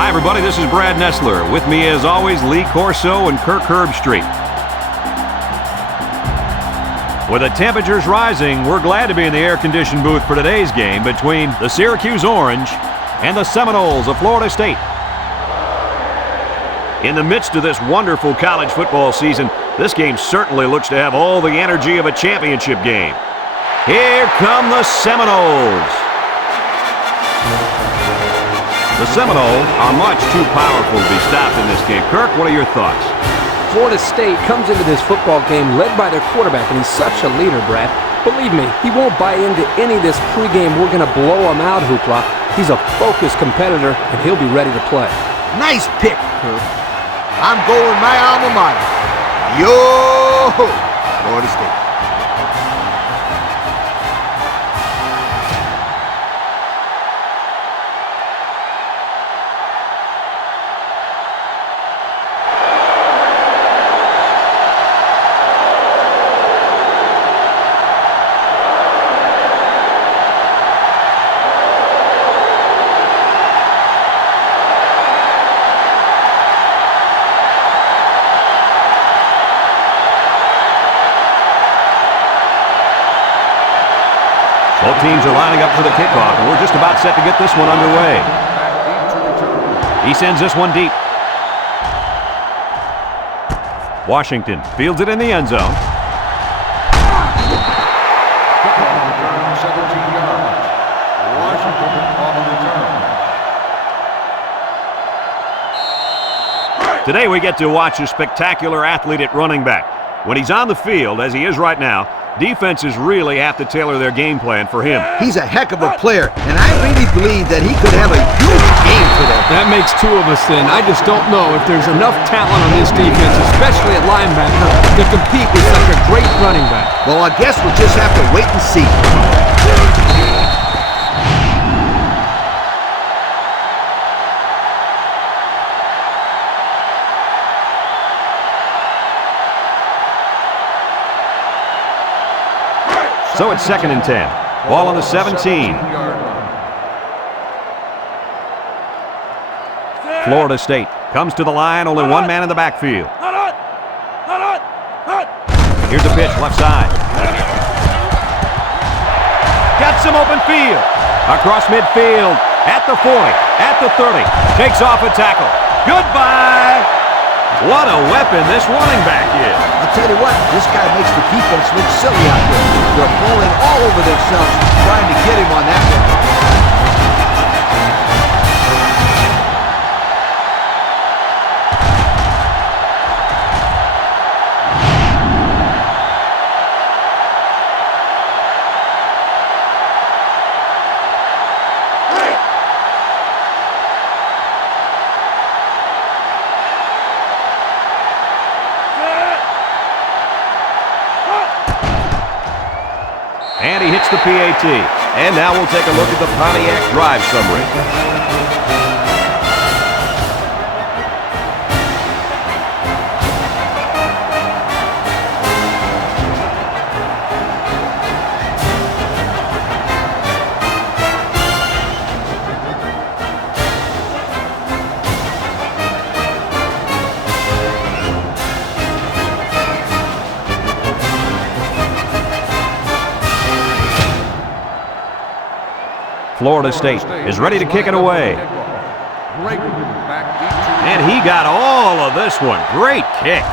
Hi, everybody. This is Brad Nessler. With me, as always, Lee Corso and Kirk Herbstreit. With the temperatures rising, we're glad to be in the air-conditioned booth for today's game between the Syracuse Orange and the Seminoles of Florida State. In the midst of this wonderful college football season, this game certainly looks to have all the energy of a championship game. Here come the Seminoles. The Seminoles are much too powerful to be stopped in this game. Kirk, what are your thoughts? Florida State comes into this football game led by their quarterback, and he's such a leader, Brad. Believe me, he won't buy into any of this pregame "we're going to blow him out" hoopla. He's a focused competitor, and he'll be ready to play. Nice pick, Kirk. I'm going my alma mater. Yo, Florida State. Both teams are lining up for the kickoff, and we're just about set to get this one underway. He sends this one deep. Washington fields it in the end zone. Return 17 yards. Washington on the return. Today we get to watch a spectacular athlete at running back. When he's on the field, as he is right now, defenses really have to tailor their game plan for him. He's a heck of a player, and I really believe that he could have a huge game today. That makes two of us then. I just don't know if there's enough talent on this defense, especially at linebacker, to compete with such a great running back. Well, I guess we'll just have to wait and see. So it's 2nd and 10. Ball on the 17. Florida State comes to the line, only one man in the backfield. Here's a pitch, left side. Got some open field. Across midfield, at the 40, at the 30. Takes off a tackle. Goodbye. What a weapon this running back is. I'll tell you what, this guy makes the defense look silly out there. They're falling all over themselves trying to get him on that one. And he hits the PAT. And now we'll take a look at the Pontiac drive summary. Florida State is ready to kick it away. And he got all of this one. Great kick.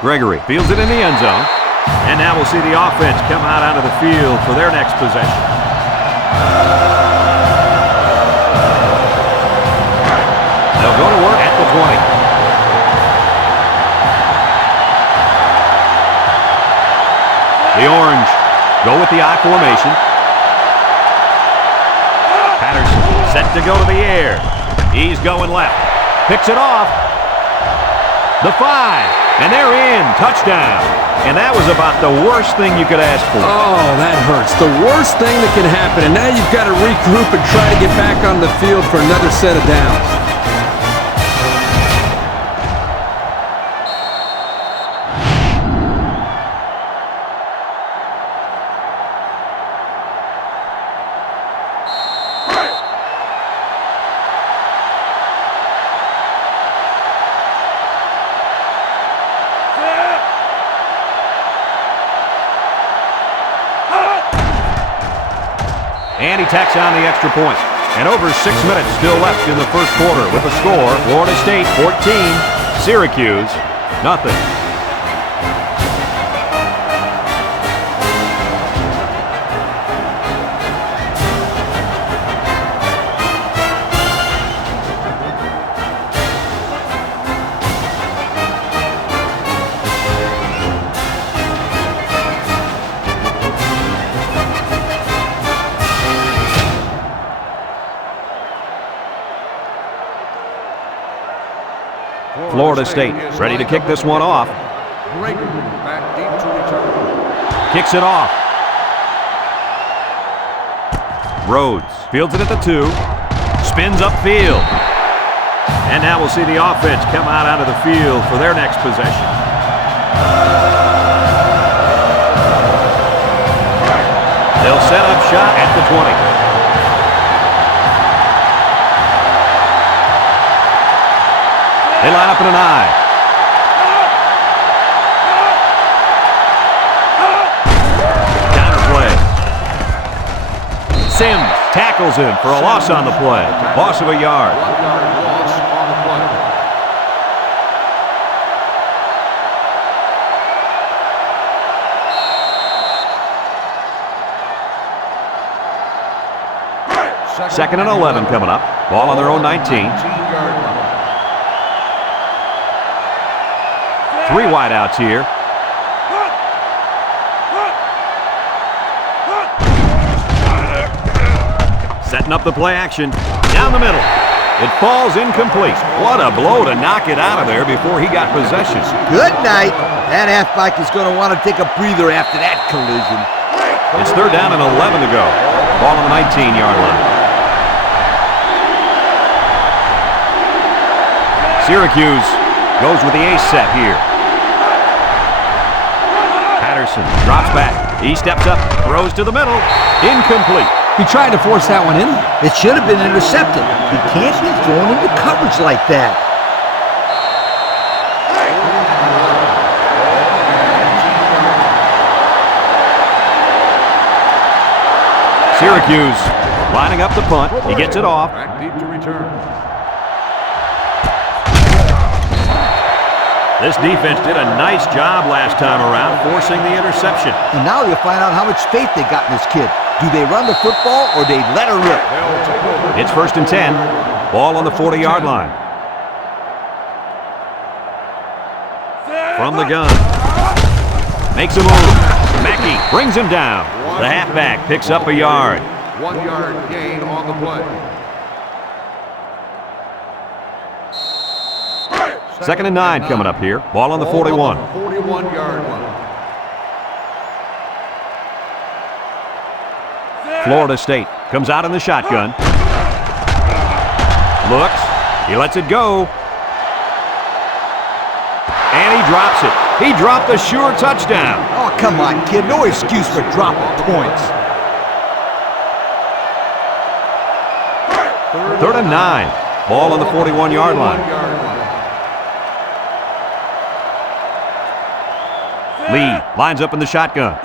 Gregory fields it in the end zone. And now we'll see the offense come out onto the field for their next possession. They'll go to work at the 20. The Orange go with the I formation. Set to go to the air. He's going left. Picks it off. The 5. And they're in. Touchdown. And that was about the worst thing you could ask for. Oh, that hurts. The worst thing that can happen. And now you've got to regroup and try to get back on the field for another set of downs. And he tacks on the extra point. And over 6 minutes still left in the first quarter with the score, Florida State 14, Syracuse nothing. Florida State ready to kick this one off. Back deep to return. Kicks it off. Rhodes fields it at the 2. Spins upfield. And now we'll see the offense come out onto the field for their next possession. They'll set up shot at the 20. They line up in an I. Counter play. Sims tackles him for a loss on the play. Loss of a yard. 1 yard loss on the play. Second and 11 coming up. Ball on their own 19. 19-yard line. 3 wideouts here. Setting up the play action. Down the middle. It falls incomplete. What a blow to knock it out of there before he got possession. Good night. That halfback is going to want to take a breather after that collision. It's 3rd down and 11 to go. Ball on the 19-yard line. Syracuse goes with the ace set here. Patterson drops back. He steps up, throws to the middle. Incomplete. He tried to force that one in. It should have been intercepted. He can't be thrown into coverage like that. Syracuse lining up the punt. He gets it off. Back deep to return. This defense did a nice job last time around forcing the interception. And now you'll find out how much faith they got in this kid. Do they run the football or they let her rip? They'll take over. It's 1st and 10. Ball on the 40-yard line. From the gun. Makes a move. Mackey brings him down. The halfback picks up a yard. 1 yard gain on the play. 2nd and 9 coming up here. Ball on the 41. 41-yard line. Florida State comes out in the shotgun. Looks. He lets it go. And he drops it. He dropped a sure touchdown. Oh, come on, kid. No excuse for dropping points. 3rd and 9. Ball on the 41-yard line. 41-yard line. Lee lines up in the shotgun.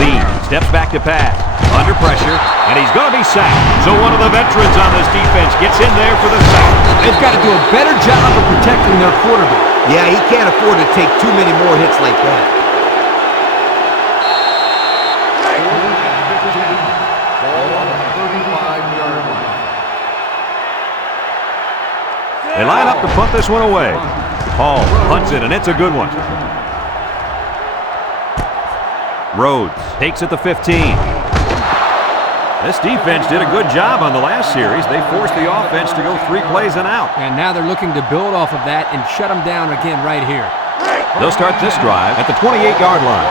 Lee steps back to pass. Under pressure, and he's going to be sacked. So one of the veterans on this defense gets in there for the sack. They've got to do a better job of protecting their quarterback. Yeah, he can't afford to take too many more hits like that. Ball on the 35-yard line. They line up to punt this one away. Hall punts it, and it's a good one. Rhodes takes it to 15. This defense did a good job on the last series. They forced the offense to go 3 plays and out. And now they're looking to build off of that and shut them down again right here. They'll start this drive at the 28-yard line.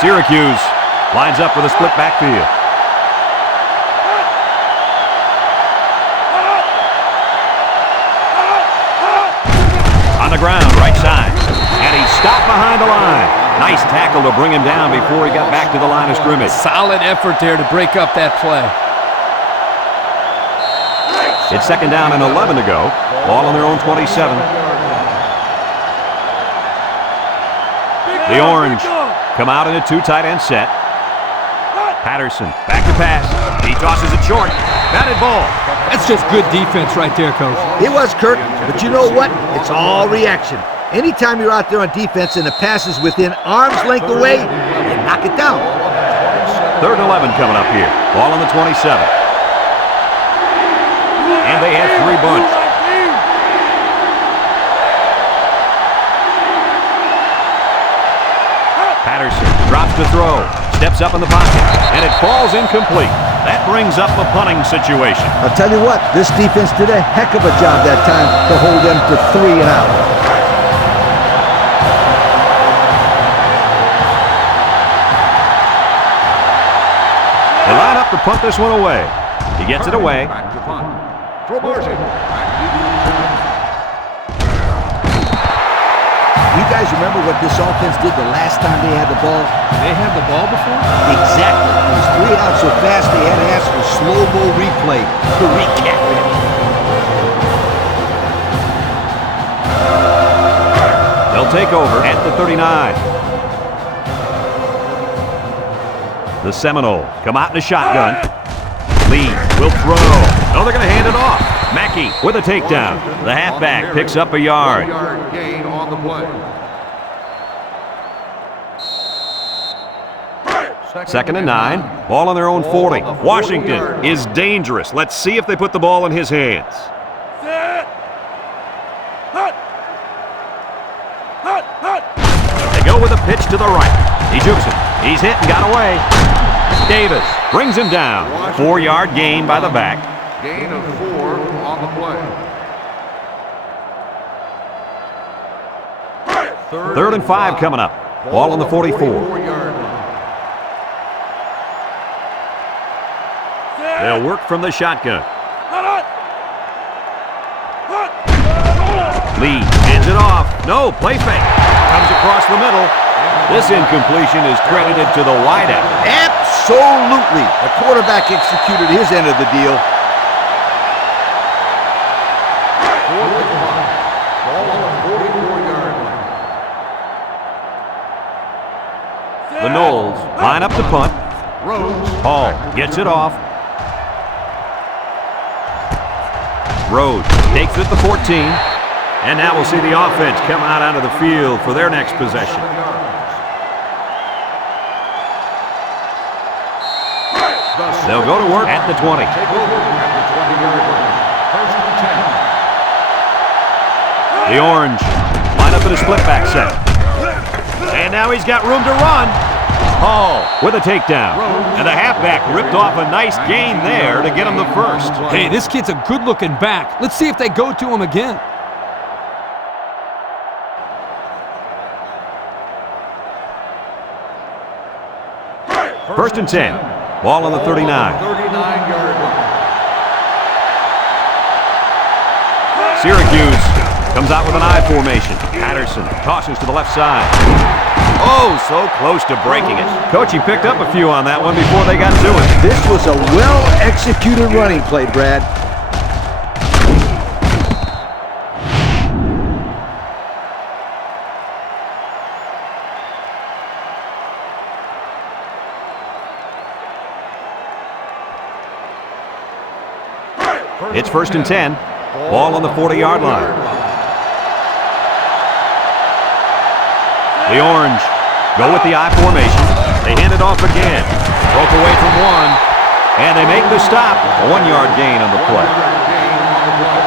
Syracuse lines up with a split backfield. On the ground, right side. And he's stopped behind the line. Nice tackle to bring him down before he got back to the line of scrimmage. Solid effort there to break up that play. It's 2nd down and 11 to go. Ball on their own 27. The Orange come out in a two tight end set. Patterson back to pass. He tosses it short. Batted ball. That's just good defense right there, Coach. It was, Kirk, but you know what? It's all reaction. Anytime you're out there on defense and the pass is within arm's length away, you knock it down. 3rd and 11 coming up here. Ball on the 27. And they have 3 bunch. Patterson drops to throw. Steps up in the pocket. And it falls incomplete. That brings up a punting situation. I'll tell you what, this defense did a heck of a job that time to hold them to 3 and out. They line up to punt this one away. He gets it away. Back to punt. For Martin. You guys remember what this offense did the last time they had the ball? They had the ball before? Exactly. It was 3 out so fast they had to ask for slow-mo replay to recap it. They'll take over at the 39. The Seminoles come out in a shotgun. Lee will throw. Oh, they're going to hand it off. Mackey with a takedown. The halfback picks up a yard. 1-yard gain on the play. 2nd and 9. Ball on their own 40. Washington is dangerous. Let's see if they put the ball in his hands. They go with a pitch to the right. He jukes it. He's hit and got away. Davis brings him down. 4-yard gain by the back. Gain of 4 on the play. 3rd and 5 coming up. Ball on the 44. 44-yard line. They'll work from the shotgun. Lee hands it off. No, play fake. Comes across the middle. This incompletion is credited to the wideout. Absolutely. The quarterback executed his end of the deal. 4th and 5. Ball on the 44-yard line. The Noles line up to punt. Rhodes. Hall gets it off. Rhodes takes it at the 14. And now we'll see the offense come out onto the field for their next possession. They'll go to work at the 20. Take over at the 20-yard line. 1st and 10. The Orange line up in a split back set. And now he's got room to run. Hall with a takedown. And the halfback ripped off a nice gain there to get him the first. Hey, this kid's a good-looking back. Let's see if they go to him again. 1st and 10. Ball on the 39. 39-yard line. Syracuse comes out with an I formation. Patterson tosses to the left side. Oh, so close to breaking it. Coach, he picked up a few on that one before they got to it. This was a well-executed running play, Brad. It's 1st and 10. Ball on the 40-yard line. The Orange go with the I formation. They hand it off again. Broke away from one. And they make the stop. A 1-yard gain on the play. 1-yard gain on the play.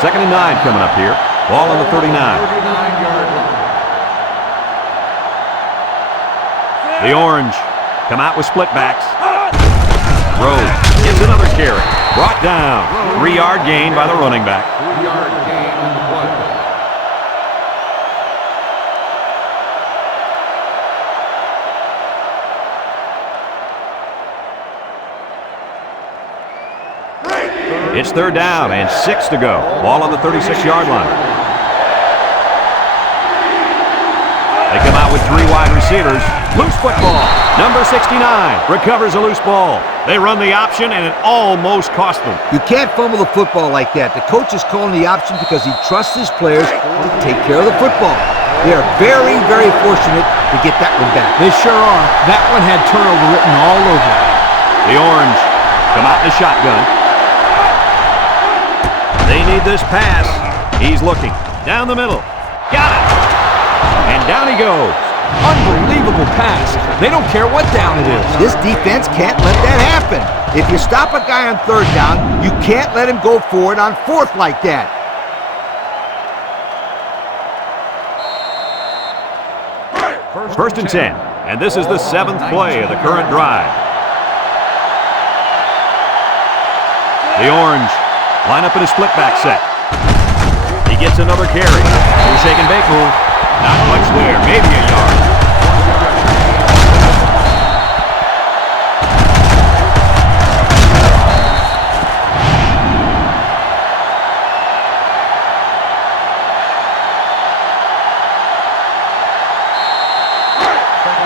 2nd and 9 coming up here. Ball on the 39. 39-yard line. The Orange come out with split backs. Rhodes gets another carry. Brought down. 3-yard gain by the running back. 3-yard gain on the play. It's 3rd down and 6 to go. Ball on the 36-yard line. They come out Out with 3 wide receivers. Loose football. Number 69 recovers a loose ball. They run the option, and it almost cost them. You can't fumble the football like that. The coach is calling the option because he trusts his players to take care of the football. They are very, very fortunate to get that one back. They sure are. That one had turnover written all over it. The Orange come out in the shotgun. They need this pass. He's looking. Down the middle. Got it. And down he goes. Unbelievable pass. They don't care what down it is. This defense can't let that happen. If you stop a guy on 3rd down, you can't let him go forward on 4th like that. First and 10. And this is the 7th play of the current drive. The Orange line up in a split back set. He gets another carry. He's shaking bake move. Not much there. Maybe a yard.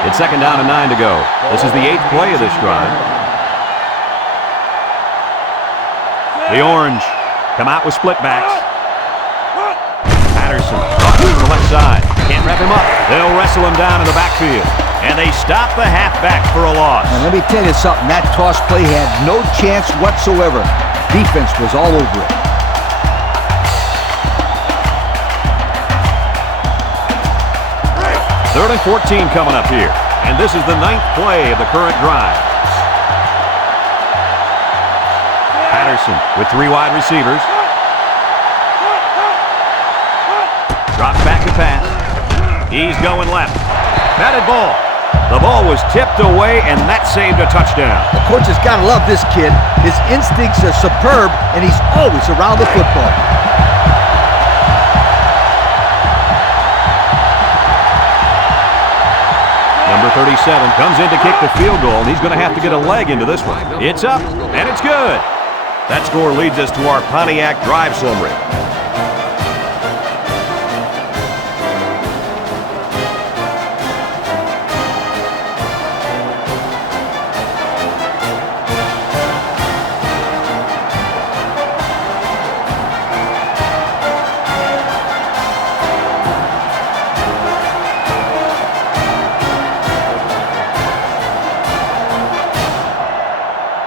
It's 2nd down and 9 to go. This is the 8th play of this drive. The Orange come out with split backs. Patterson off to the left side. Can't wrap him up. They'll wrestle him down in the backfield. And they stop the halfback for a loss. And let me tell you something. That toss play had no chance whatsoever. Defense was all over it. Third and 14 coming up here. And this is the 9th play of the current drive. Patterson with 3 wide receivers. Drops back to pass. He's going left. Batted ball. The ball was tipped away, and that saved a touchdown. The coach has got to love this kid. His instincts are superb, and he's always around the football. Number 37 comes in to kick the field goal, and he's going to have to get a leg into this one. It's up, and it's good. That score leads us to our Pontiac drive summary.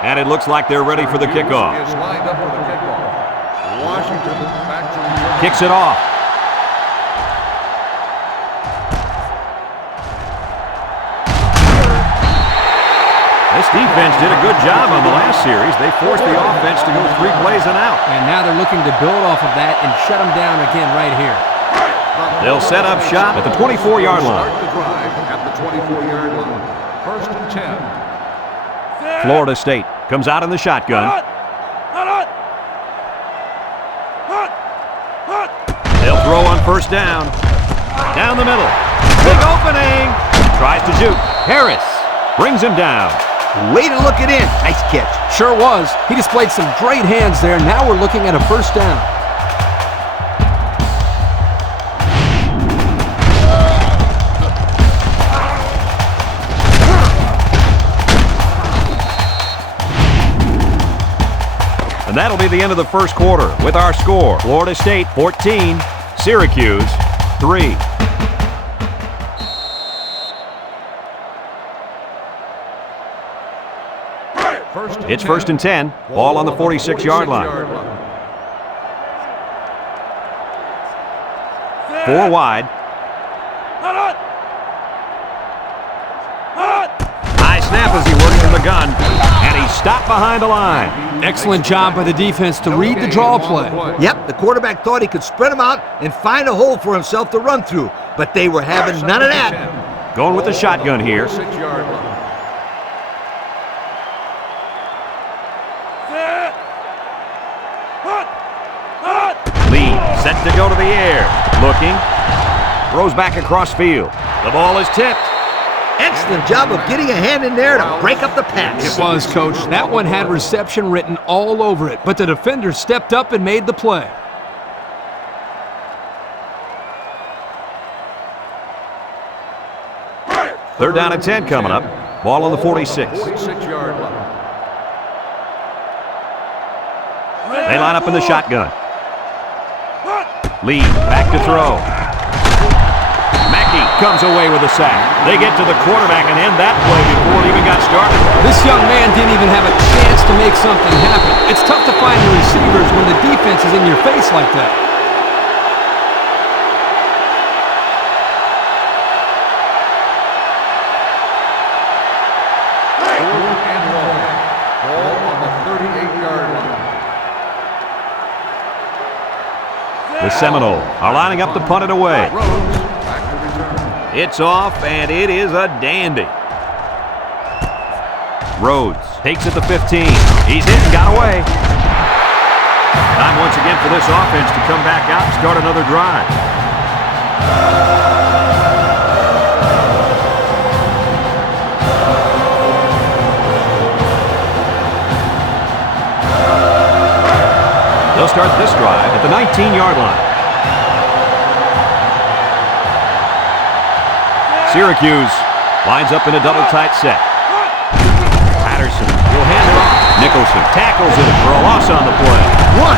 And it looks like they're ready for the kickoff. Is lined up for the kickoff. Washington back to return. Kicks it off. This defense did a good job on the last series. They forced the offense to go 3 plays and out. And now they're looking to build off of that and shut them down again right here. They'll set up shop at the 24-yard line. Start the drive at the 24-yard line. First and 10. Florida State comes out in the shotgun. They'll throw on first down. Down the middle. Big opening. Tries to juke. Harris brings him down. Way to look it in. Nice catch. Sure was. He displayed some great hands there. Now we're looking at a first down. And that'll be the end of the first quarter with our score. Florida State 14, Syracuse 3. It's first and 10. Ball on the 46-yard line. 4 wide. High snap as he works from the gun. And he's stopped behind the line. Excellent job by the defense to read the draw play. Yep, the quarterback thought he could spread him out and find a hole for himself to run through, but they were having none of that. Going with the shotgun here. 6-yard line. Lee set to go to the air. Looking. Throws back across field. The ball is tipped. Excellent job of getting a hand in there to break up the pass. It was, Coach. That one had reception written all over it, but the defender stepped up and made the play. Third down and 10 coming up. Ball on the 46. 46-yard line. They line up in the shotgun. Lee back to throw. Mackey comes away with a sack. They get to the quarterback and end that play before it even got started. This young man didn't even have a chance to make something happen. It's tough to find the receivers when the defense is in your face like that. Fourth and long. Ball on the 38-yard line. The Seminoles are lining up to punt it away. Rhodes back to return. It's off, and it is a dandy. Rhodes takes it to 15. He's hit and got away. Time once again for this offense to come back out and start another drive. They'll start this drive at the 19-yard line. Syracuse lines up in a double tight set. Patterson will hand it off. Nicholson tackles it for a loss on the play. 1,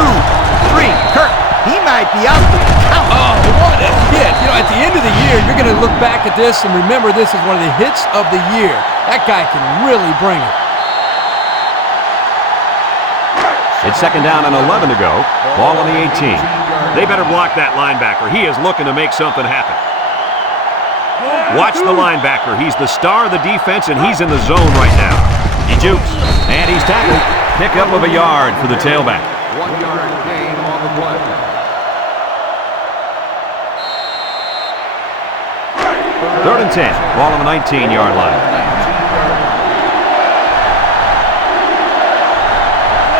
2, 3. Kirk, he might be out for the count. Oh, what a hit. You know, at the end of the year, you're going to look back at this and remember this is one of the hits of the year. That guy can really bring it. It's second down and 11 to go. Ball on the 18. They better block that linebacker. He is looking to make something happen. Watch the linebacker. He's the star of the defense, and he's in the zone right now. He jukes, and he's tackled. Pick up of a yard for the tailback. 1 yard gain on the play. Third and 10. Ball on the 19-yard line.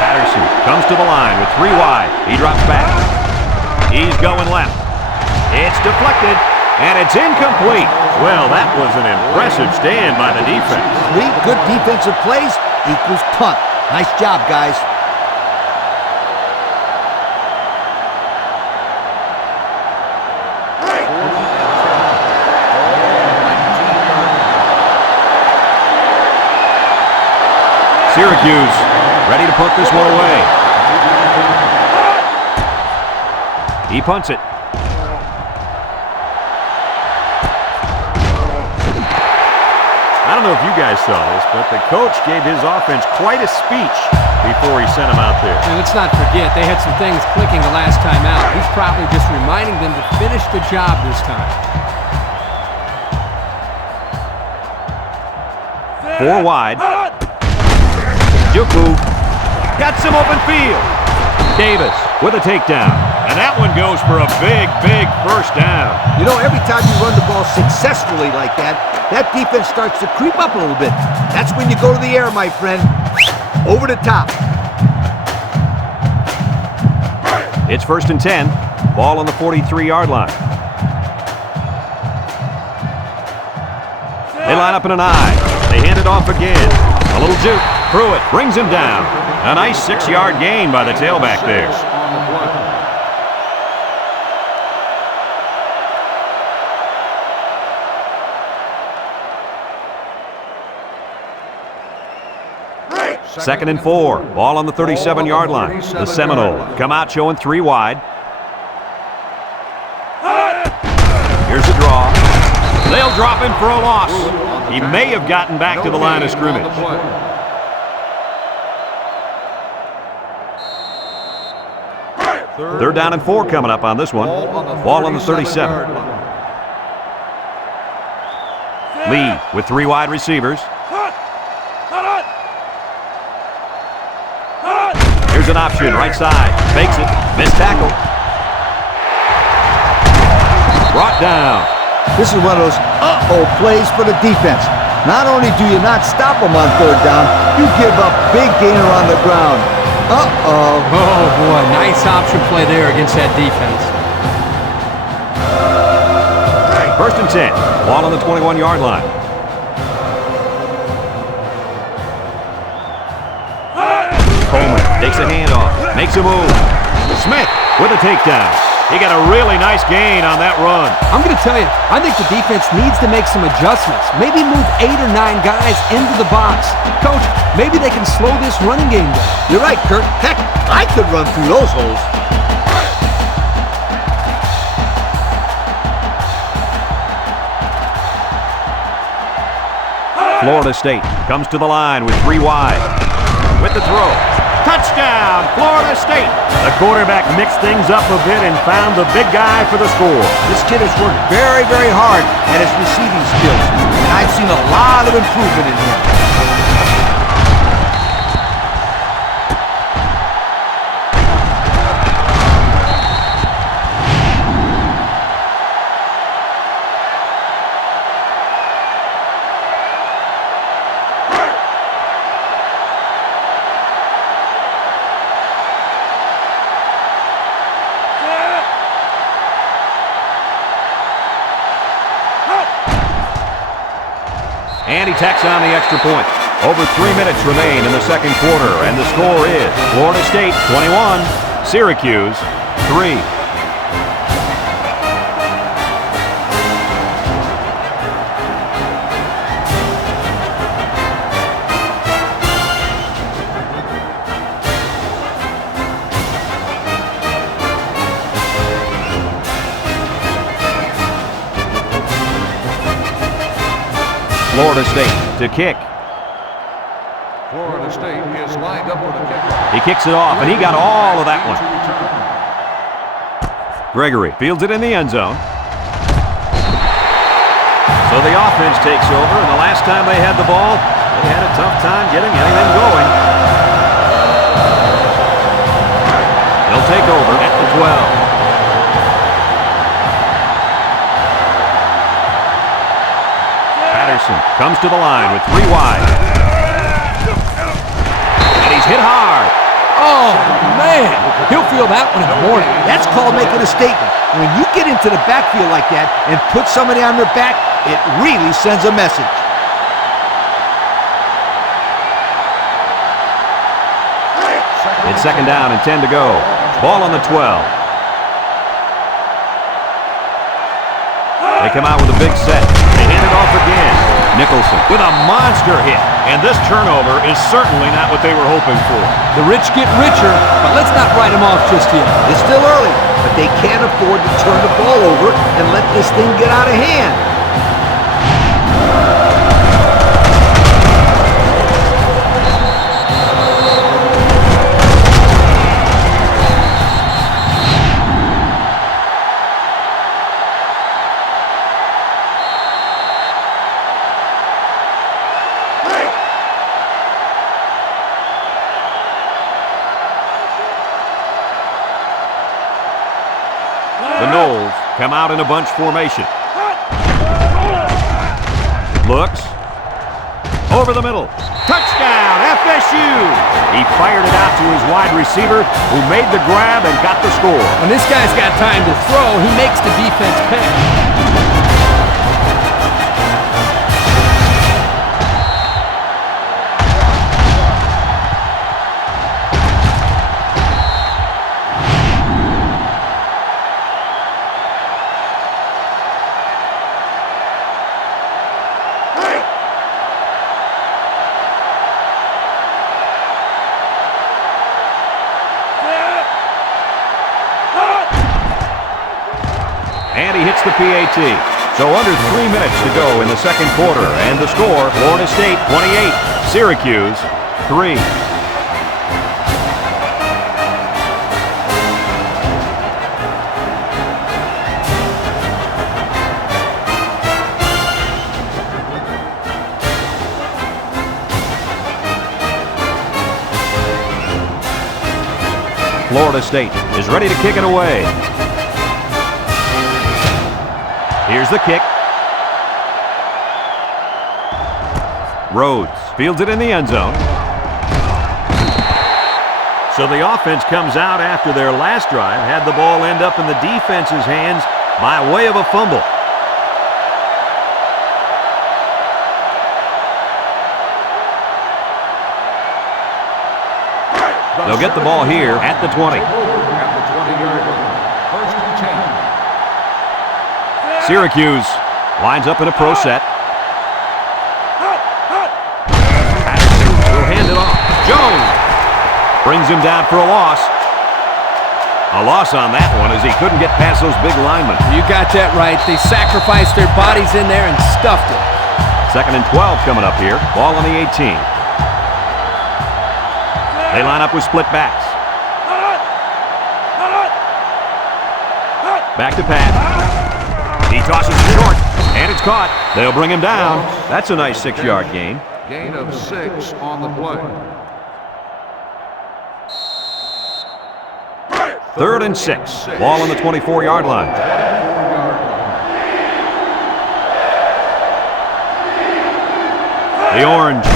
Patterson comes to the line with 3 wide. He drops back. He's going left. It's deflected, and it's incomplete. Well, that was an impressive stand by the defense. 3 good defensive plays equals punt. Nice job, guys. Syracuse ready to punt this one away. He punts it. I don't know if you guys saw this, but the coach gave his offense quite a speech before he sent them out there. And let's not forget, they had some things clicking the last time out. He's probably just reminding them to finish the job this time. 4 wide. Juku got some open field. Davis with a takedown. And that one goes for a big, big first down. You know, every time you run the ball successfully like that, that defense starts to creep up a little bit. That's when you go to the air, my friend. Over the top. It's first and 10. Ball on the 43-yard line. They line up in an I. They hand it off again. A little juke. Pruitt brings him down. A nice 6-yard gain by the tailback there. Second and 4. Ball on the 37-yard line. The Seminoles come out showing 3 wide. Here's a draw. They'll drop him for a loss. He may have gotten back to the line of scrimmage. Third down and 4 coming up on this one. Ball on the 37. Lee with 3 wide receivers. Here's an option, right side. Fakes it. Missed tackle. Brought down. This is one of those uh-oh plays for the defense. Not only do you not stop them on third down, you give up big gainer on the ground. Uh-oh. Oh, boy. Nice option play there against that defense. First and 10. Ball on the 21-yard line. Coleman takes a handoff. Makes a move. Smith with a takedown. He got a really nice gain on that run. I'm going to tell you, I think the defense needs to make some adjustments. Maybe move 8 or 9 guys into the box. Coach, maybe they can slow this running game down. You're right, Kurt. Heck, I could run through those holes. Florida State comes to the line with 3 wide. With the throw. Touchdown, Florida State. The quarterback mixed things up a bit and found the big guy for the score. This kid has worked very, very hard at his receiving skills, and I've seen a lot of improvement in him. And he tacks on the extra point. Over 3 minutes remain in the second quarter, and the score is Florida State 21, Syracuse 3. Florida State to kick. Florida State is lined up with a kick. He kicks it off, and he got all of that one. Gregory fields it in the end zone. So the offense takes over, and the last time they had the ball, they had a tough time getting anything going. They'll take over at the 12. Comes to the line with 3 wide. And he's hit hard. Oh, man. He'll feel that one in the morning. That's called making a statement. When you get into the backfield like that and put somebody on their back, it really sends a message. It's second down and 10 to go. Ball on the 12. They come out with a big set. They hand it off again. Nicholson with a monster hit. And this turnover is certainly not what they were hoping for. The rich get richer, but let's not write them off just yet. It's still early, but they can't afford to turn the ball over and let this thing get out of hand. The Noles come out in a bunch formation. Looks. Over the middle. Touchdown, FSU! He fired it out to his wide receiver, who made the grab and got the score. When this guy's got time to throw, he makes the defense pay. And he hits the PAT. So under 3 minutes to go in the second quarter. And the score, Florida State 28, Syracuse 3. Florida State is ready to kick it away. Here's the kick. Rhodes fields it in the end zone. So the offense comes out after their last drive, had the ball end up in the defense's hands by way of a fumble. They'll get the ball here at the 20. At the 20-yard line. First and 10. Syracuse lines up in a pro set. Will hand it off. Jones brings him down for a loss. A loss on that one as he couldn't get past those big linemen. You got that right. They sacrificed their bodies in there and stuffed it. 2nd and 12 coming up here. Ball on the 18. They line up with split backs. Back to Pat. He tosses it short, and it's caught. They'll bring him down. That's a nice 6-yard gain. Gain of 6 on the play. 3rd and 6. Ball on the 24-yard line. The Orange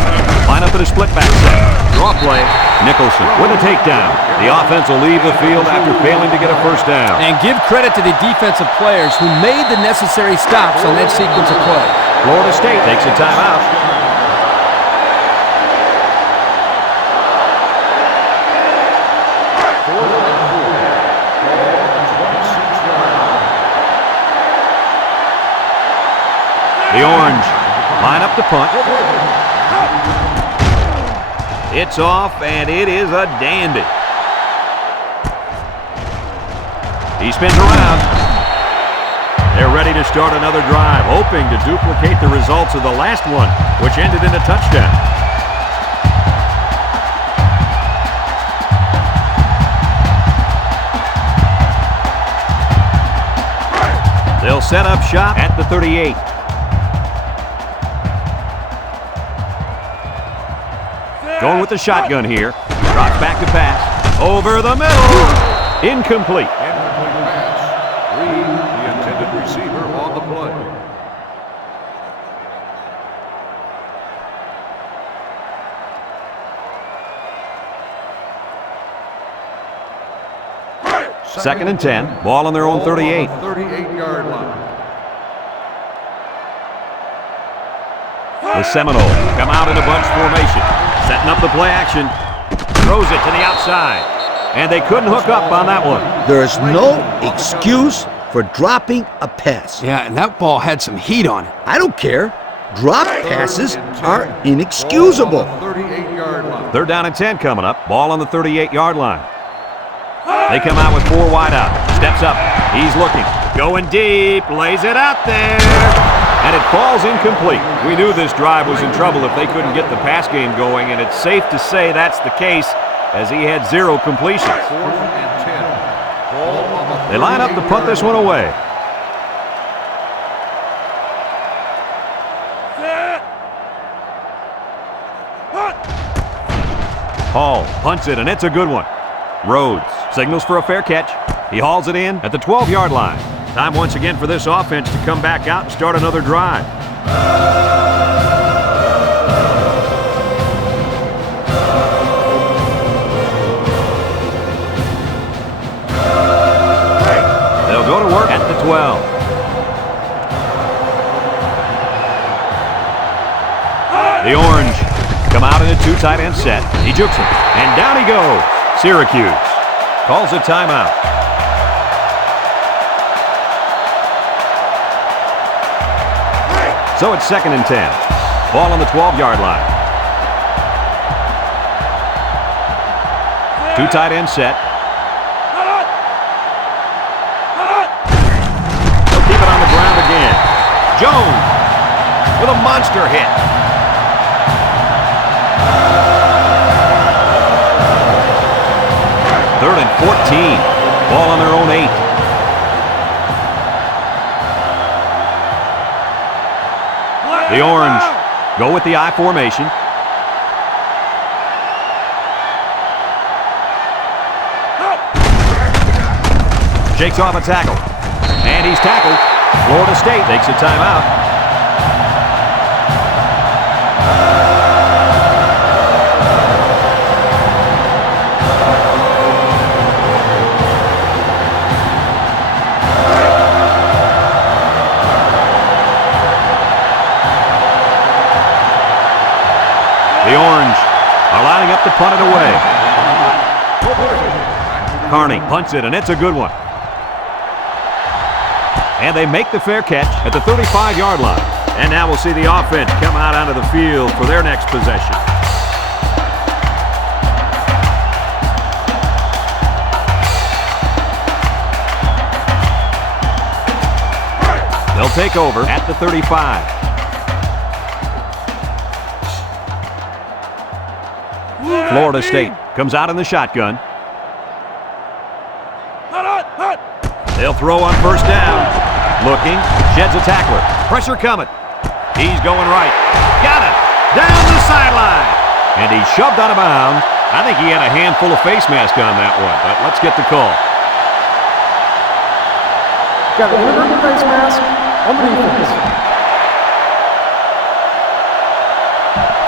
line up in a split back set. Draw play. Nicholson with a takedown. The offense will leave the field after failing to get a first down. And give credit to the defensive players who made the necessary stops on that sequence of play. Florida State takes a timeout. The Orange line up to punt. It's off, and it is a dandy. He spins around. They're ready to start another drive, hoping to duplicate the results of the last one, which ended in a touchdown. They'll set up shop at the 38. Going with the shotgun here. Drops back to pass. Over the middle. Incomplete. Incomplete pass. Reed, the intended receiver, on the play. Second and 10. Ball on their own 38. 38-yard line. The Seminoles come out in a bunch formation. Setting up the play action. Throws it to the outside. And they couldn't hook up on that one. There is no excuse for dropping a pass. Yeah, and that ball had some heat on it. I don't care. Drop passes are inexcusable. 38-yard line. 3rd down and 10 coming up. Ball on the 38-yard line. They come out with 4 wide out. Steps up. He's looking. Going deep. Lays it out there. And it falls incomplete. We knew this drive was in trouble if they couldn't get the pass game going, and it's safe to say that's the case as he had 0 completions. 4th and 10. Ball on the They line up to punt this one away. Hall punts it, and it's a good one. Rhodes signals for a fair catch. He hauls it in at the 12-yard line. Time once again for this offense to come back out and start another drive. They'll go to work at the 12. The Orange come out in a 2 tight end set. He jukes him, and down he goes. Syracuse calls a timeout. So it's 2nd and 10. Ball on the 12-yard line. 2 tight end set. They'll keep it on the ground again. Jones with a monster hit. Third and 14. Ball on their own 8. The Orange go with the I formation. Shakes off a tackle. And he's tackled. Florida State takes a timeout. The Orange are lining up to punt it away. Carney punts it, and it's a good one. And they make the fair catch at the 35-yard line. And now we'll see the offense come out onto the field for their next possession. They'll take over at the 35. Florida State comes out in the shotgun. They'll throw on first down. Looking, sheds a tackler. Pressure coming. He's going right. Got it. Down the sideline. And he's shoved out of bounds. I think he had a handful of face mask on that one, but let's get the call. Got an inadvertent face mask on the defense.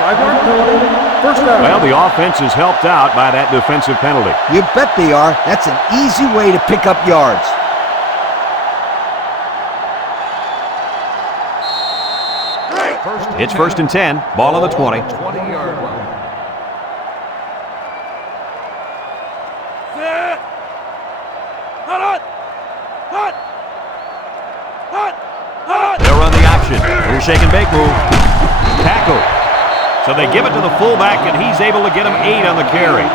5-yard penalty. First down. Well, the offense is helped out by that defensive penalty. You bet they are. That's an easy way to pick up yards. It's 1st and 10. Ball on the 20. 20-yard line. They'll run the option. Little shake and bake move. Tackle. So they give it to the fullback, and he's able to get him 8 on the carry.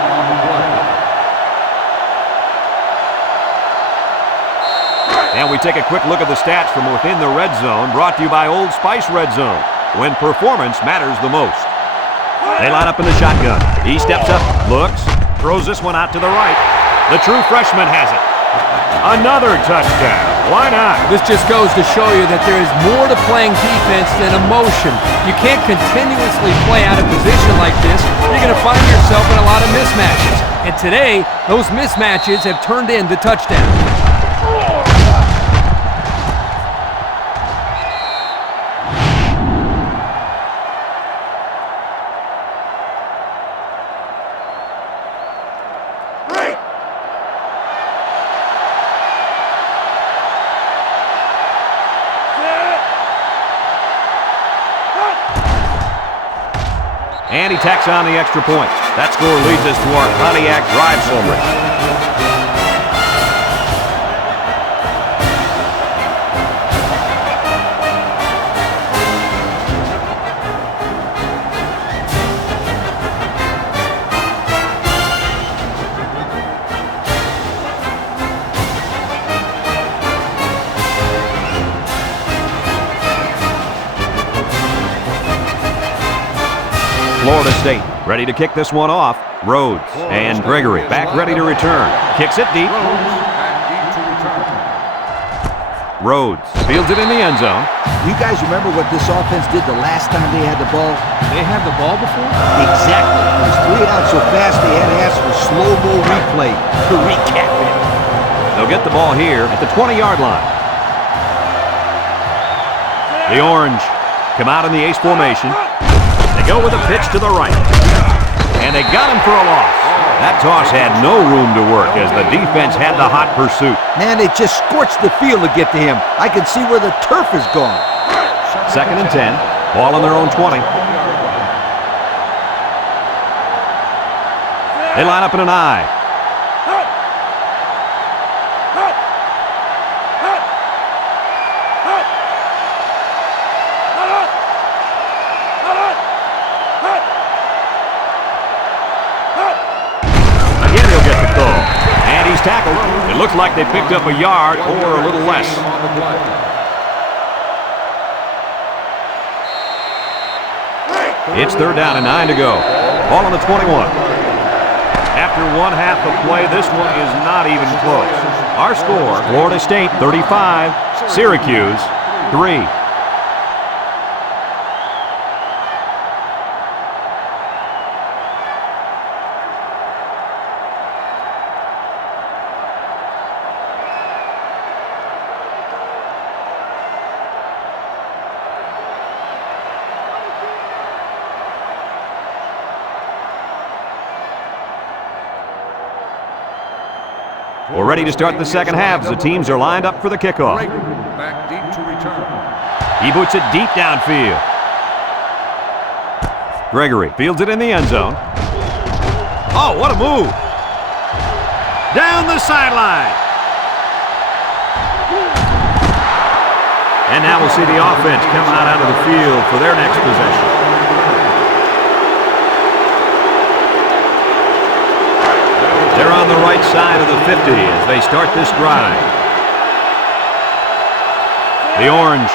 And we take a quick look at the stats from within the red zone, brought to you by Old Spice Red Zone, when performance matters the most. They line up in the shotgun. He steps up, looks, throws this one out to the right. The true freshman has it. Another touchdown. Why not? This just goes to show you that there is more to playing defense than emotion. You can't continuously play out of position like this. You're going to find yourself in a lot of mismatches. And today, those mismatches have turned into touchdowns. And he tacks on the extra point. That score leads us to our Pontiac drive celebration. Florida State ready to kick this one off. Rhodes and Gregory back ready to return. Kicks it deep. Rhodes fields it in the end zone. You guys remember what this offense did the last time they had the ball? They had the ball before? Exactly. It was 3 out so fast they had to ask for slow-mo replay to recap it. They'll get the ball here at the 20-yard line. The Orange come out in the ace formation. They go with a pitch to the right. And they got him for a loss. That toss had no room to work as the defense had the hot pursuit. Man, they just scorched the field to get to him. I can see where the turf is gone. 2nd and 10. Ball on their own 20. They line up in an I. Tackled. It looks like they picked up a yard or a little less. It's 3rd down and 9 to go. Ball on the 21. After one half of play, this one is not even close. Our score, Florida State 35, Syracuse 3. We're ready to start the second half as the teams are lined up for the kickoff. Back deep to return. He boots it deep downfield. Gregory fields it in the end zone. Oh, what a move! Down the sideline. And now we'll see the offense come out onto the field for their next possession. They're on the right side of the 50 as they start this drive. The Orange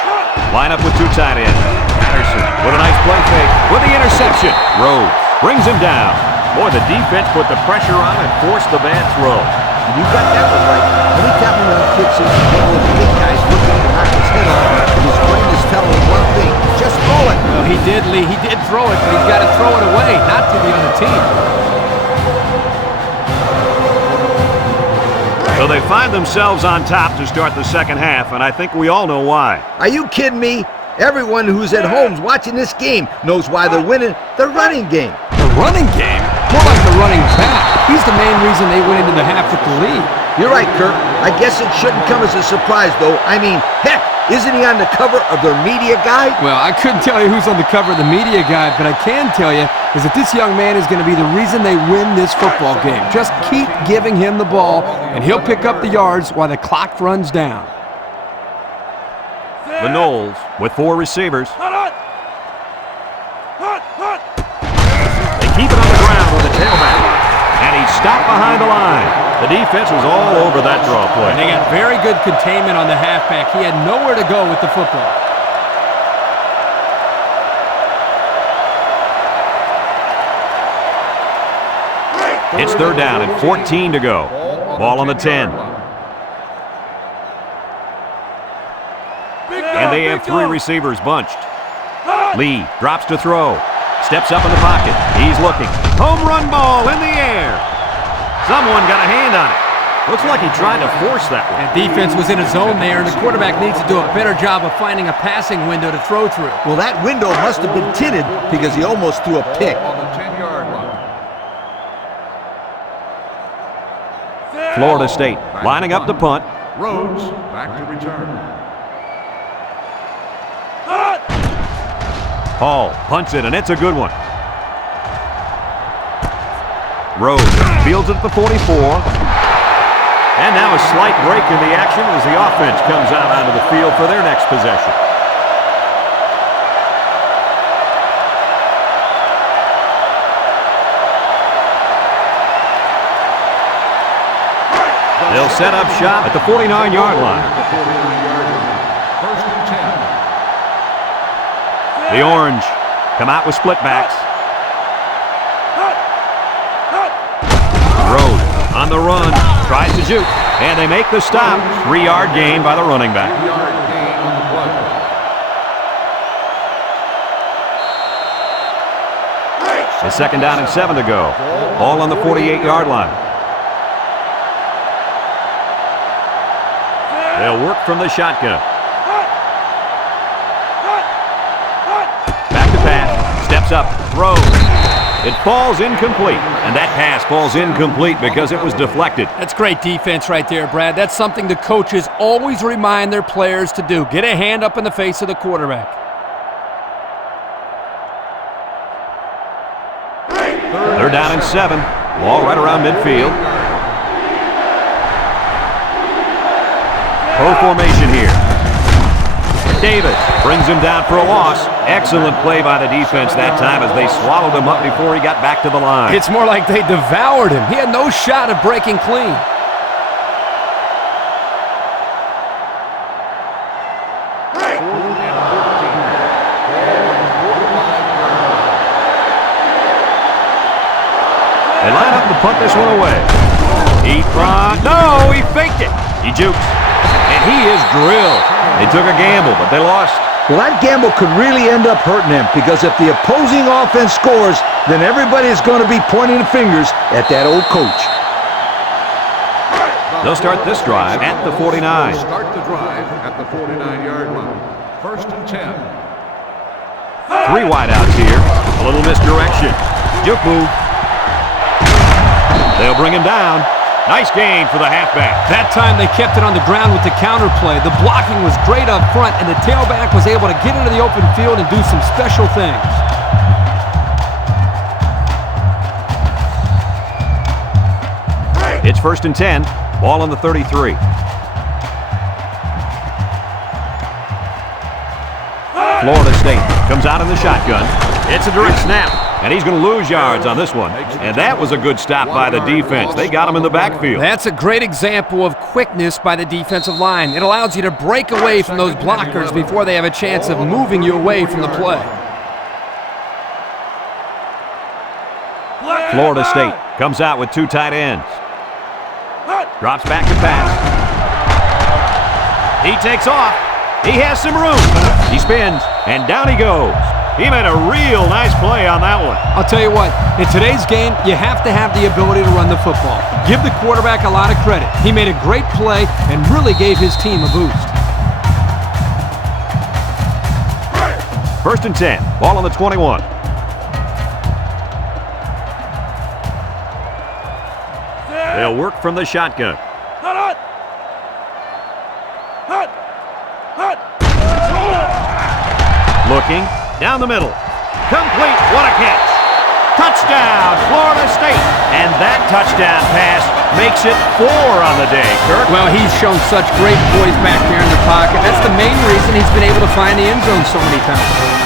line up with two tight ends. Patterson with a nice play fake with the interception. Rhodes brings him down. Boy, the defense put the pressure on and forced the bad throw. You got that one right. Anytime a young kid sees a couple of big guys looking to knock his head off, his brain is telling him one thing: just throw it. Well, he did, Lee. He did throw it, but he's got to throw it away, not to the other team. So they find themselves on top to start the second half, and I think we all know why. Are you kidding me? Everyone who's at home watching this game knows why they're winning the running game. The running game? More like the running back. He's the main reason they went into the half with the lead. You're right, Kirk. I guess it shouldn't come as a surprise, though. I mean, heck, isn't he on the cover of their media guide? Well, I couldn't tell you who's on the cover of the media guide, but I can tell you is that this young man is going to be the reason they win this football game. Just keep giving him the ball, and he'll pick up the yards while the clock runs down. The Noles with four receivers. They keep it on the ground with the tailback. And he's stopped behind the line. The defense was all over that draw play. And they got very good containment on the halfback. He had nowhere to go with the football. It's third down and 14 to go. Ball on the 10. And they have three receivers bunched. Lee drops to throw. Steps up in the pocket. He's looking. Home run ball in the air. Someone got a hand on it. Looks like he tried to force that one. And defense was in a zone there, and the quarterback needs to do a better job of finding a passing window to throw through. Well, that window must have been tinted because he almost threw a pick. On the 10-yard line. Florida State lining up to punt. Rhodes back to return. Hall punts it, and it's a good one. Rhodes fields it at the 44. And now a slight break in the action as the offense comes out onto the field for their next possession. They'll set up shop at the 49-yard line. First and 10. The Orange come out with split backs. Rhodes on the run, tries to juke, and they make the stop. 3-yard gain by the running back. 3-yard gain on the play. It's second down and 7 to go. Ball on the 48-yard line. They'll work from the shotgun. Back to pass, steps up, throws. It falls incomplete, and that pass falls incomplete because it was deflected. That's great defense right there, Brad. That's something the coaches always remind their players to do. Get a hand up in the face of the quarterback. They're down and 7. Ball right around midfield. Pro formation here. Davis brings him down for a loss. Excellent play by the defense that time as they swallowed him up before he got back to the line. It's more like they devoured him. He had no shot of breaking clean. They line up to punt this one away. No, he faked it. He jukes. And he is drilled. They took a gamble, but they lost. Well, that gamble could really end up hurting them because if the opposing offense scores, then everybody is going to be pointing the fingers at that old coach. They'll start this drive at the 49. Start the drive at the 49-yard line. First and 10. 3 wideouts here. A little misdirection. Juke move. They'll bring him down. Nice gain for the halfback. That time they kept it on the ground with the counter play. The blocking was great up front, and the tailback was able to get into the open field and do some special things. It's first and 10. Ball on the 33. Florida State comes out in the shotgun. It's a direct snap, and he's going to lose yards on this one. And that was a good stop by the defense. They got him in the backfield. That's a great example of quickness by the defensive line. It allows you to break away from those blockers before they have a chance of moving you away from the play. Florida State comes out with two tight ends. Drops back to pass. He takes off. He has some room. He spins, and down he goes. He made a real nice play on that one. I'll tell you what, in today's game, you have to have the ability to run the football. Give the quarterback a lot of credit. He made a great play and really gave his team a boost. 1st and 10. Ball on the 21. They'll work from the shotgun. Looking, down the middle. Complete, what a catch. Touchdown, Florida State. And that touchdown pass makes it 4 on the day, Kirk. Well, he's shown such great poise back there in the pocket. That's the main reason he's been able to find the end zone so many times.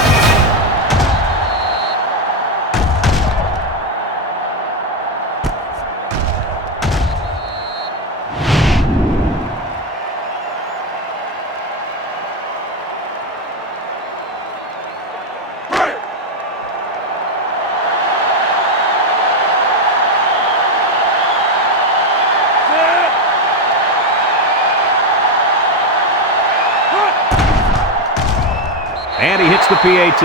And he hits the PAT.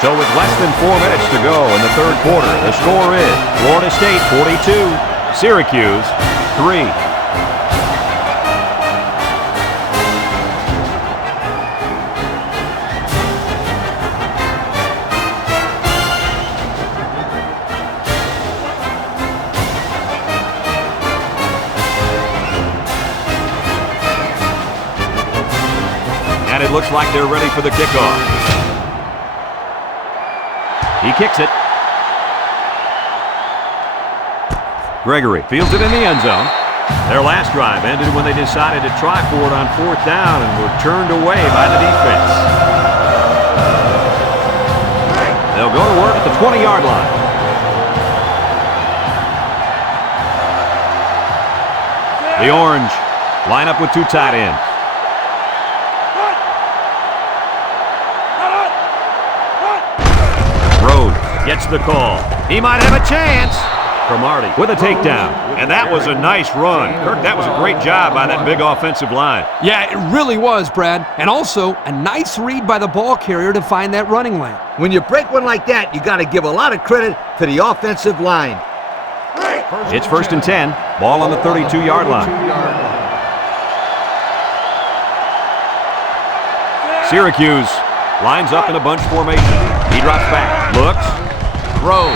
So with less than 4 minutes to go in the third quarter, the score is Florida State 42, Syracuse 3. And it looks like they're ready for the kickoff. He kicks it. Gregory fields it in the end zone. Their last drive ended when they decided to try for it on 4th down and were turned away by the defense. They'll go to work at the 20-yard line. The Orange line up with two tight ends. Gets the call. He might have a chance. Cromartie with a takedown. And that was a nice run. Kirk, that was a great job by that big offensive line. Yeah, it really was, Brad. And also, a nice read by the ball carrier to find that running lane. When you break one like that, you got to give a lot of credit to the offensive line. It's 1st and 10. Ball on the 32-yard line. Syracuse lines up in a bunch formation. He drops back. Looks. Throws.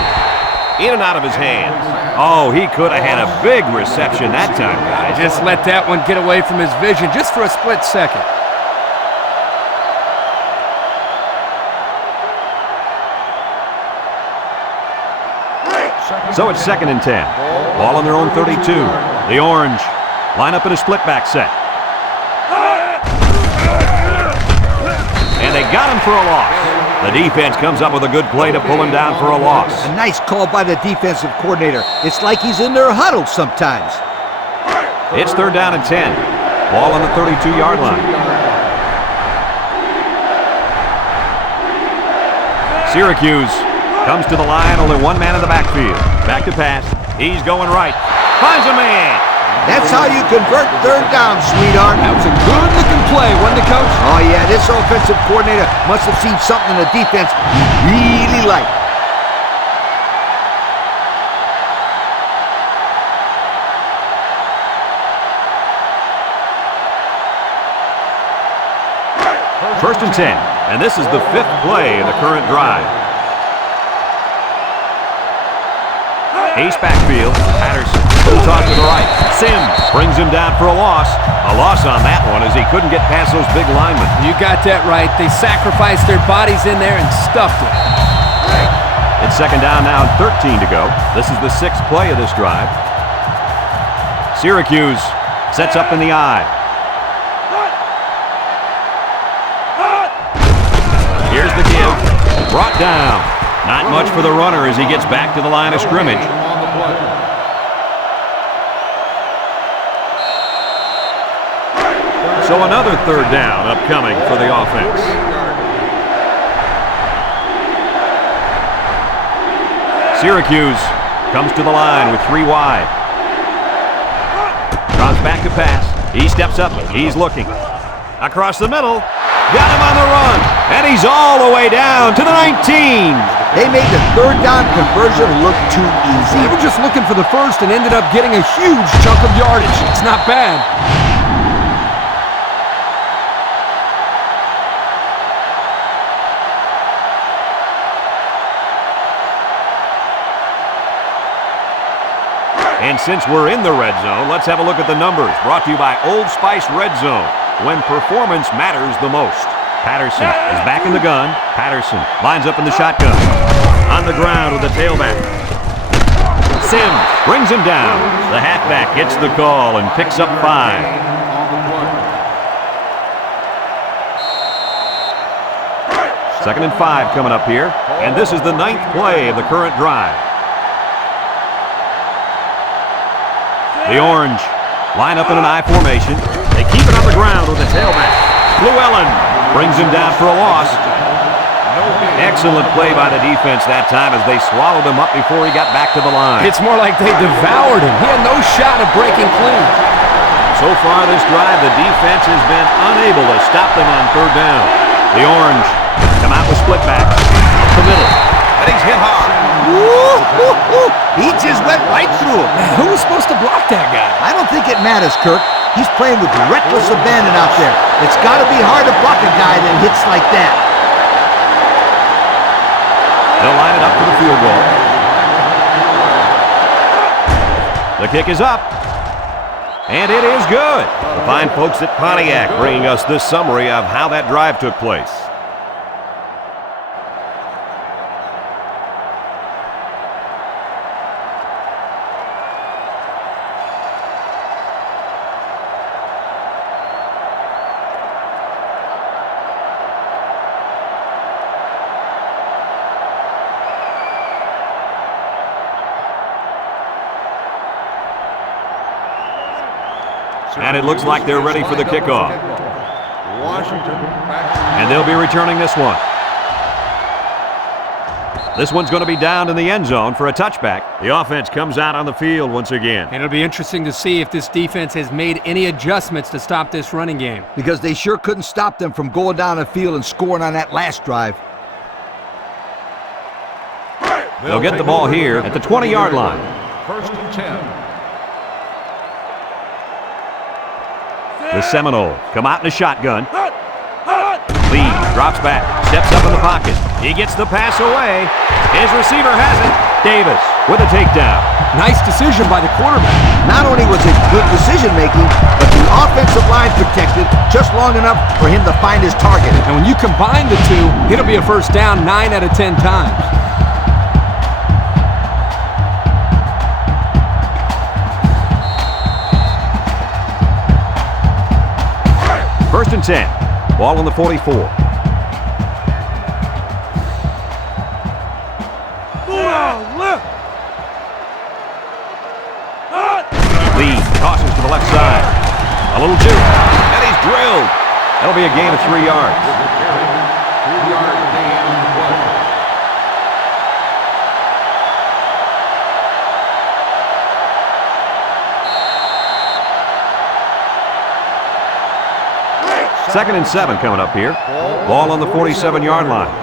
In and out of his hands. Oh, he could have had a big reception that time, guys. Just let that one get away from his vision just for a split second. So it's 2nd and 10. Ball on their own 32. The Orange line up in a split back set. And they got him for a loss. The defense comes up with a good play to pull him down for a loss. A nice call by the defensive coordinator. It's like he's in their huddle sometimes. It's 3rd down and 10. Ball on the 32-yard line. Syracuse comes to the line, only one man in the backfield. Back to pass. He's going right. Finds a man. That's how you convert 3rd down, sweetheart. That was a good-looking play, wasn't it, Coach? Oh, yeah, this offensive coordinator must have seen something in the defense he really liked. First and 10, and this is the 5th play of the current drive. Ace backfield. Patterson. Toss to the right. Sims brings him down for a loss. A loss on that one as he couldn't get past those big linemen. You got that right. They sacrificed their bodies in there and stuffed it. It's 2nd down now and 13 to go. This is the 6th play of this drive. Syracuse sets up in the I. Brought down. Not much for the runner as he gets back to the line of scrimmage. On the play. So another third down upcoming for the offense. Syracuse comes to the line with 3 wide. Drops back to pass. He steps up. He's looking. Across the middle. Got him on the run. And he's all the way down to the 19. They made the third down conversion look too easy. They were just looking for the first and ended up getting a huge chunk of yardage. It's not bad. And since we're in the red zone, let's have a look at the numbers. Brought to you by Old Spice Red Zone, when performance matters the most. Patterson is back in the gun. Patterson lines up in the shotgun. On the ground with the tailback. Sims brings him down. The halfback gets the call and picks up 5. Second and 5 coming up here. And this is the 9th play of the current drive. The Orange line up in an I formation. They keep it on the ground with the tailback. Llewellyn brings him down for a loss. Excellent play by the defense that time as they swallowed him up before he got back to the line. It's more like they devoured him. He had no shot of breaking clean. So far this drive, the defense has been unable to stop them on third down. The Orange come out with split back. Up the middle. And he's hit hard. He just went right through him. Man, who was supposed to block that guy? I don't think it matters, Kirk. He's playing with reckless abandon out there. It's got to be hard to block a guy that hits like that. They'll line it up for the field goal. The kick is up. And it is good. The fine folks at Pontiac bringing us this summary of how that drive took place. And it looks like they're ready for the kickoff. And they'll be returning this one. This one's going to be down in the end zone for a touchback. The offense comes out on the field once again. And it'll be interesting to see if this defense has made any adjustments to stop this running game. Because they sure couldn't stop them from going down the field and scoring on that last drive. They'll get the ball here at the 20-yard line. First and 10. The Seminoles come out in a shotgun. Lee drops back, steps up in the pocket. He gets the pass away. His receiver has it. Davis with a takedown. Nice decision by the quarterback. Not only was it good decision-making, but the offensive line protected just long enough for him to find his target. And when you combine the two, it'll be a first down 9 out of 10 times. First and 10. Ball on the 44. Lee tosses to the left side. A little juke. And he's drilled. That'll be a gain of 3 yards. 3-yard gain on the play. Second and 7 coming up here. Ball on the 47-yard line.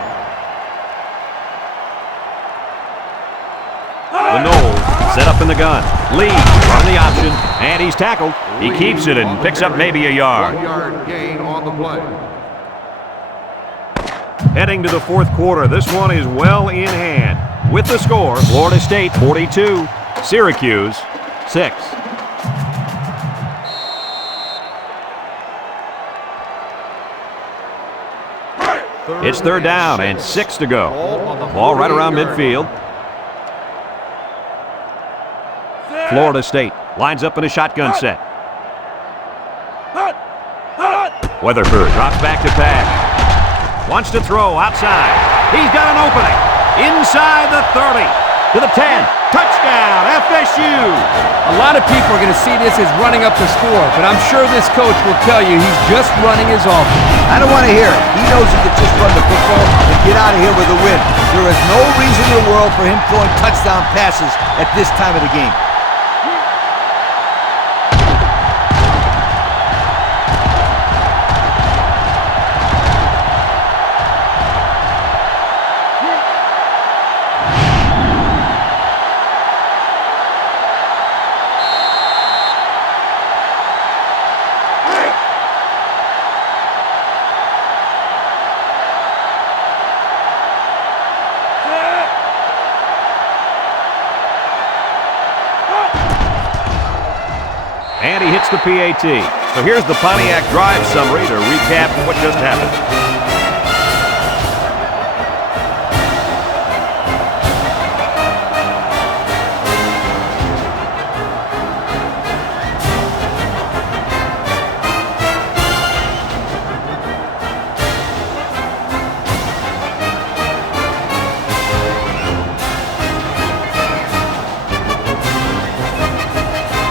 The Noles set up in the gun. Lee on the option, and he's tackled. He keeps it and picks up maybe a yard. 1-yard gain on the play. Heading to the fourth quarter, this one is well in hand. With the score, Florida State 42, Syracuse 6. It's third down and 6 to go. Ball right around midfield. Florida State lines up in a shotgun set. Weatherford drops back to pass. Wants to throw outside. He's got an opening. Inside the 30. To the 10. Touchdown, FSU. A lot of people are going to see this as running up the score, but I'm sure this coach will tell you he's just running his offense. I don't want to hear it. He knows he can just run the football and get out of here with a win. There is no reason in the world for him throwing touchdown passes at this time of the game. And he hits the PAT. So here's the Pontiac drive summary to recap what just happened.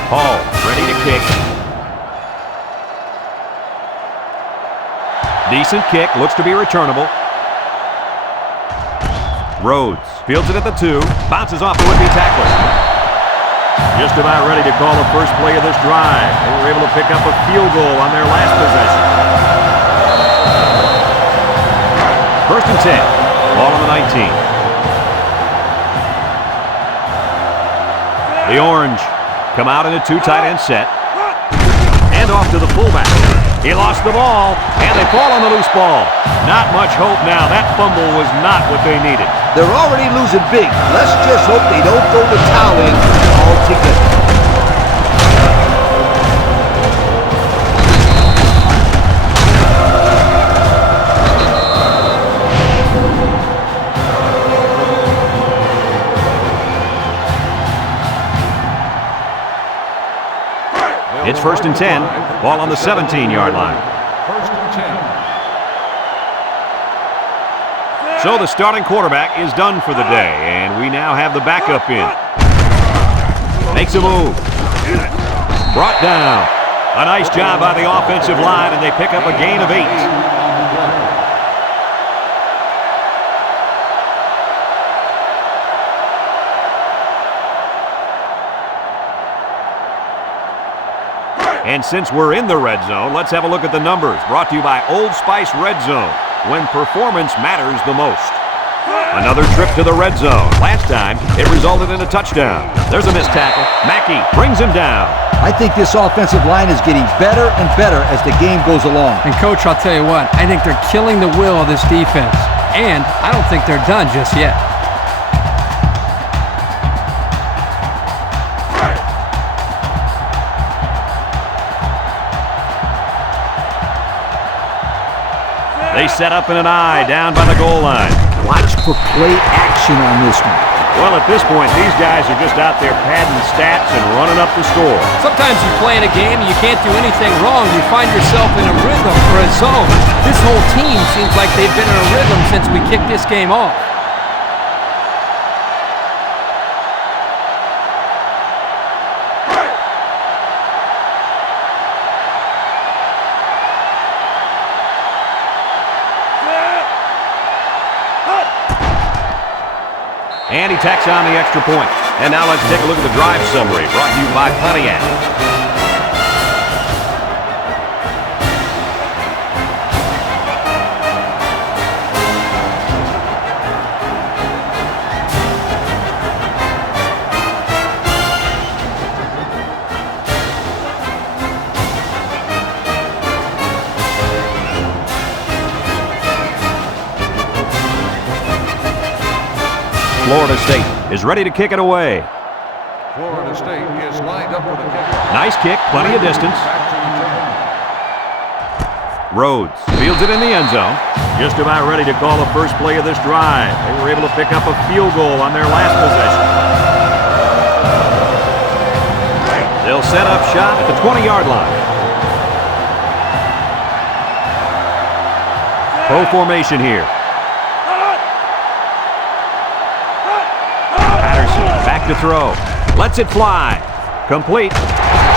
Hall, ready to kick. Decent kick, looks to be returnable. Rhodes fields it at the 2, bounces off the would-be tackler. Just about ready to call the first play of this drive. They were able to pick up a field goal on their last possession. First and 10, ball on the 19. The Orange come out in a 2 tight end set. And off to the fullback. He lost the ball, and they fall on the loose ball. Not much hope now. That fumble was not what they needed. They're already losing big. Let's just hope they don't throw the towel in altogether. It's first and 10. Ball on the 17-yard line. First and 10. So the starting quarterback is done for the day, and we now have the backup in. Makes a move. Brought down. A nice job by the offensive line, and they pick up a gain of 8. And since we're in the red zone, let's have a look at the numbers. Brought to you by Old Spice Red Zone, when performance matters the most. Another trip to the red zone. Last time, it resulted in a touchdown. There's a missed tackle. Mackey brings him down. I think this offensive line is getting better and better as the game goes along. And, Coach, I'll tell you what, I think they're killing the will of this defense. And I don't think they're done just yet. They set up in an I down by the goal line. Watch for play action on this one. Well, at this point, these guys are just out there padding stats and running up the score. Sometimes you play in a game and you can't do anything wrong. You find yourself in a rhythm or a zone. This whole team seems like they've been in a rhythm since we kicked this game off. And he tacks on the extra point. And now let's take a look at the drive summary brought to you by Pontiac. Florida State is ready to kick it away. Florida State is lined up for the kick. Nice kick, plenty of distance. Rhodes fields it in the end zone. Just about ready to call the first play of this drive. They were able to pick up a field goal on their last possession. They'll set up shop at the 20-yard line. Pro formation here. to throw. Lets it fly. Complete.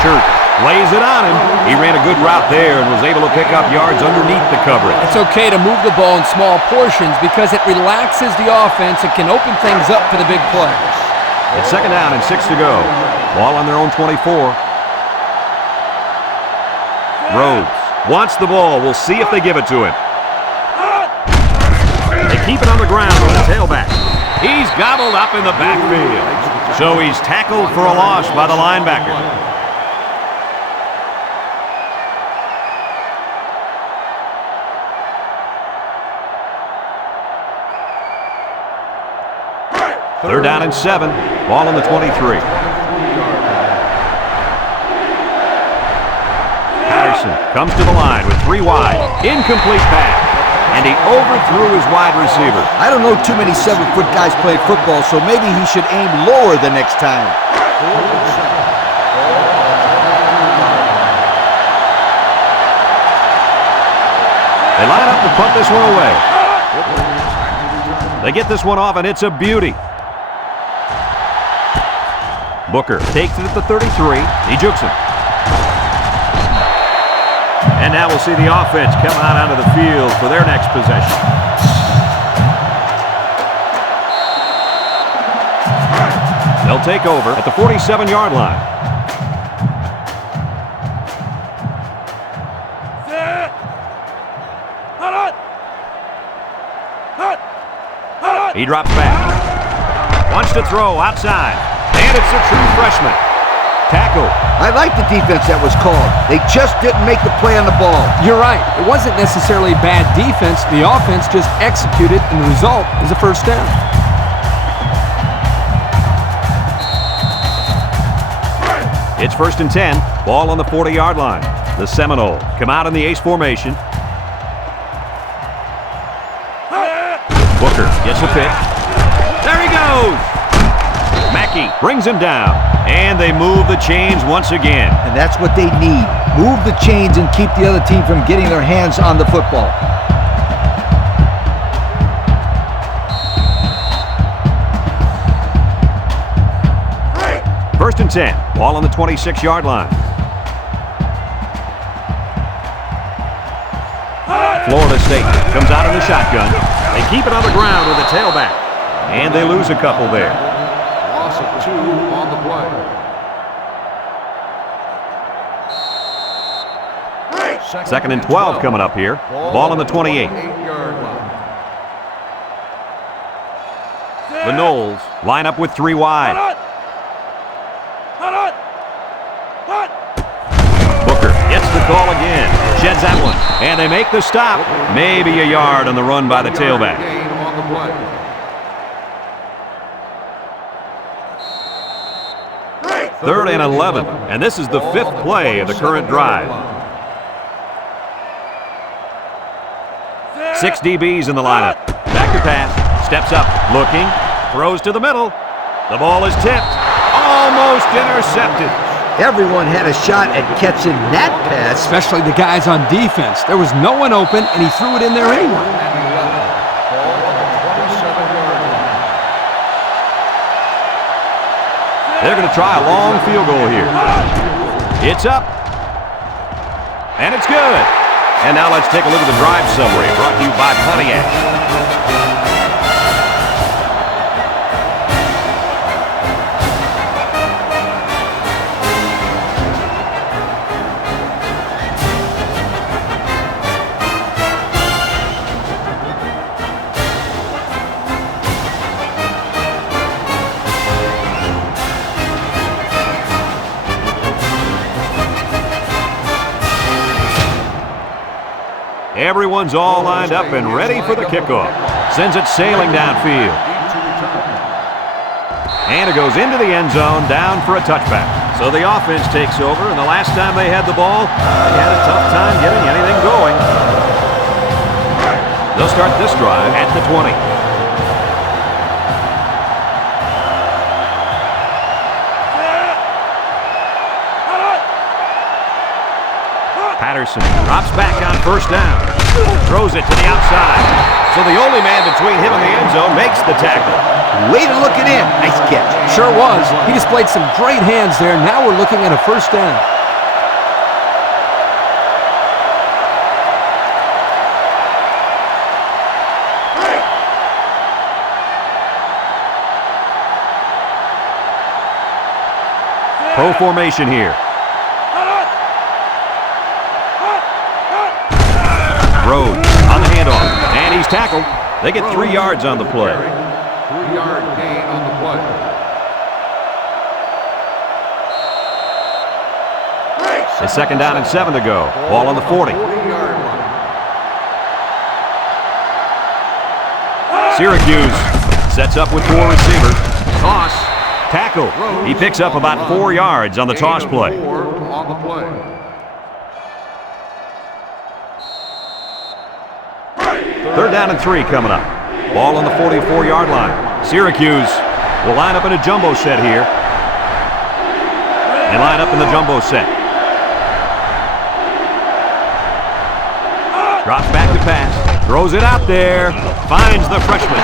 Church lays it on him. He ran a good route there and was able to pick up yards underneath the coverage. It's okay to move the ball in small portions because it relaxes the offense and can open things up for the big play. It's second down and 6 to go. Ball on their own 24. Rhodes wants the ball. We'll see if they give it to him. They keep it on the ground with the tailback. He's gobbled up in the backfield. So he's tackled for a loss by the linebacker. Third down and 7. Ball on the 23. Patterson comes to the line with 3 wide. Incomplete pass. And he overthrew his wide receiver. I don't know too many 7-foot guys play football, so maybe he should aim lower the next time. They line up to punt this one away. They get this one off, and it's a beauty. Booker takes it at the 33. He jukes him. And now we'll see the offense come out onto the field for their next possession. They'll take over at the 47-yard line. He drops back. Wants to throw outside. And it's a true freshman. Tackle. I like the defense that was called. They just didn't make the play on the ball. You're right. It wasn't necessarily bad defense. The offense just executed, and the result is a first down. It's first and 10. Ball on the 40-yard line. The Seminoles come out in the ace formation. Booker gets a pick. There he goes. Mackey brings him down. And they move the chains once again. And that's what they need. Move the chains and keep the other team from getting their hands on the football. First and 10. Ball on the 26-yard line. Florida State comes out in the shotgun. They keep it on the ground with a tailback. And they lose a couple there. Loss of 2 on the play. Second and 12 coming up here. Ball on the 28. The Noles line up with 3 wide. Booker gets the call again. Sheds that one. And they make the stop. Maybe a yard on the run by the tailback. Third and 11. And this is the 5th play of the current drive. 6 DBs in the lineup. Back to pass. Steps up. Looking. Throws to the middle. The ball is tipped. Almost intercepted. Everyone had a shot at catching that pass. Especially the guys on defense. There was no one open, and he threw it in there anyway. They're going to try a long field goal here. It's up. And it's good. And now let's take a look at the drive summary brought to you by Pontiac. Everyone's all lined up and ready for the kickoff. Sends it sailing downfield. And it goes into the end zone, down for a touchback. So the offense takes over, and the last time they had the ball, they had a tough time getting anything going. They'll start this drive at the 20. Patterson drops back on first down. Throws it to the outside. So the only man between him and the end zone makes the tackle. Way to look it in. Nice catch. Sure was. He displayed some great hands there. Now we're looking at a first down. Pro formation here. Rhodes on the handoff, and he's tackled. They get 3 yards on the play. 3-yard gain on the play. It's 2nd down and 7 to go. Ball on the 40. 40-yard line. Syracuse sets up with 4 receivers. Toss. Tackle. He picks up about 4 yards on the toss play. 4 on the play. Third down and 3 coming up. Ball on the 44-yard line. Syracuse will line up in a jumbo set here. They line up in the jumbo set. Drops back to pass. Throws it out there. Finds the freshman.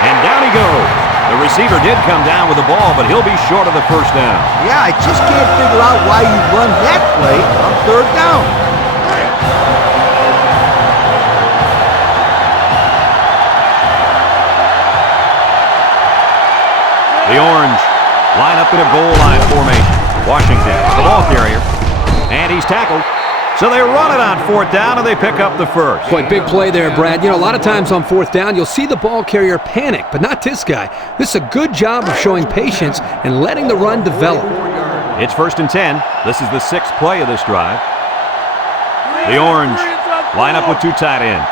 And down he goes. The receiver did come down with the ball, but he'll be short of the first down. Yeah, I just can't figure out why you run that play on 3rd down. The Orange line up in a goal line formation. Washington, the ball carrier. And he's tackled. So they run it on 4th down, and they pick up the first. Boy, big play there, Brad. You know, a lot of times on 4th down, you'll see the ball carrier panic, but not this guy. This is a good job of showing patience and letting the run develop. It's 1st and 10. This is the 6th play of this drive. The Orange line up with 2 tight ends.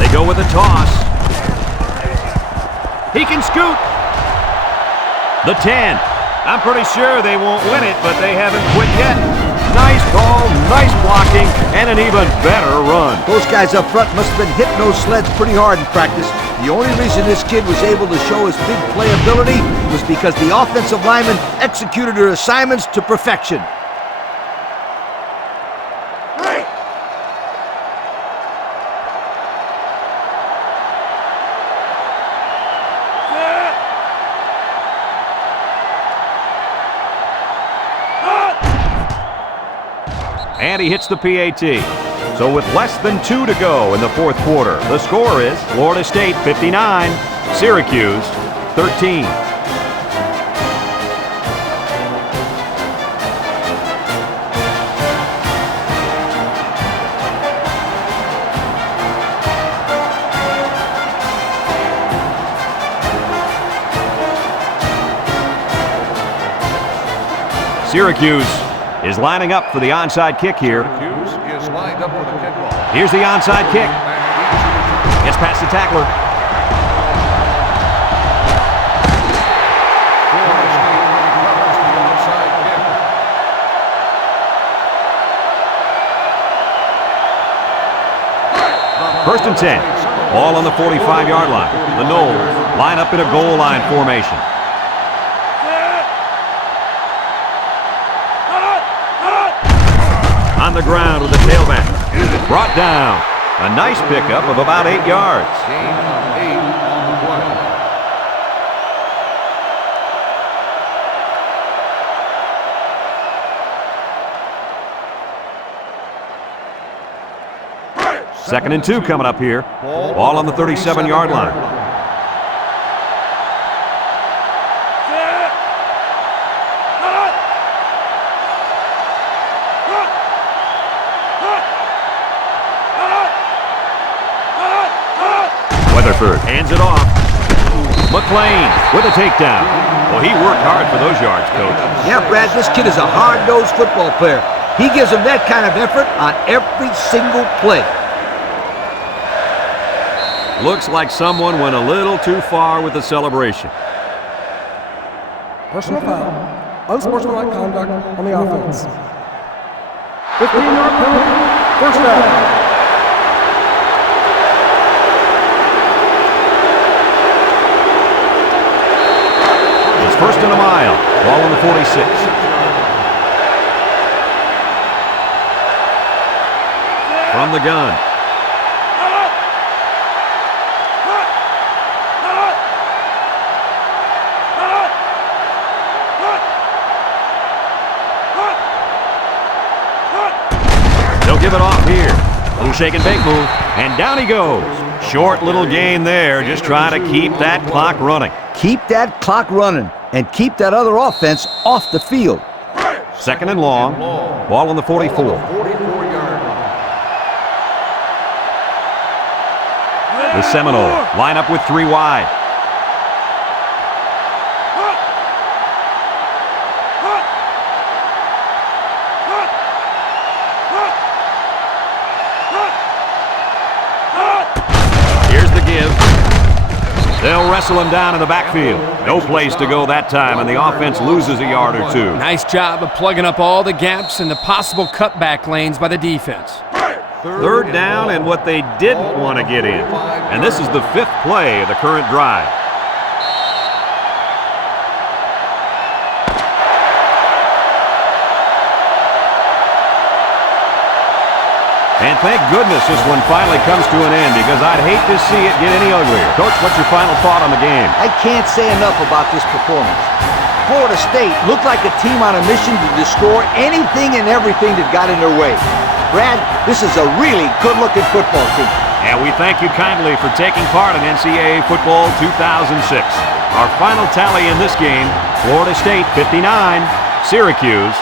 They go with a toss. He can scoot. The 10. I'm pretty sure they won't win it, but they haven't quit yet. Nice ball, nice blocking, and an even better run. Those guys up front must have been hitting those sleds pretty hard in practice. The only reason this kid was able to show his big playability was because the offensive linemen executed their assignments to perfection. And he hits the PAT. So with less than 2 to go in the 4th quarter, the score is Florida State 59, Syracuse 13. Syracuse is lining up for the onside kick here. Syracuse is lined up for the kickoff. Here's the onside kick. Gets past the tackler. Florida State recovers the onside kick. 1st and 10. Ball on the 45-yard line. The Noles line up in a goal line formation. On the ground with the tailback. Brought down. A nice pickup of about 8 yards. Gain of 8 on the play. Second and 2 coming up here. Ball on the 37-yard line. Weatherford hands it off. McLean with a takedown. Well, he worked hard for those yards, Coach. Yeah, Brad, this kid is a hard-nosed football player. He gives them that kind of effort on every single play. Looks like someone went a little too far with the celebration. Personal foul. Unsportsmanlike conduct on the offense. 15-yard penalty. First down. It's 1st and a mile. Ball on the 46. from the gun. They'll give it off here. Little shake and bake move, and down he goes. Short little gain there, just trying to keep that clock running. Keep that clock running and keep that other offense off the field. Second and long. Ball on the 44. 44-yard line. The Seminole line up with 3 wide. Here's the give. They'll wrestle him down in the backfield. No place to go that time, and the offense loses a yard or 2. Nice job of plugging up all the gaps and the possible cutback lanes by the defense. Third down and what they didn't want to get in. And this is the 5th play of the current drive. And thank goodness this one finally comes to an end, because I'd hate to see it get any uglier. Coach, what's your final thought on the game? I can't say enough about this performance. Florida State looked like a team on a mission to destroy anything and everything that got in their way. Brad, this is a really good-looking football team. And we thank you kindly for taking part in NCAA Football 2006. Our final tally in this game, Florida State 59, Syracuse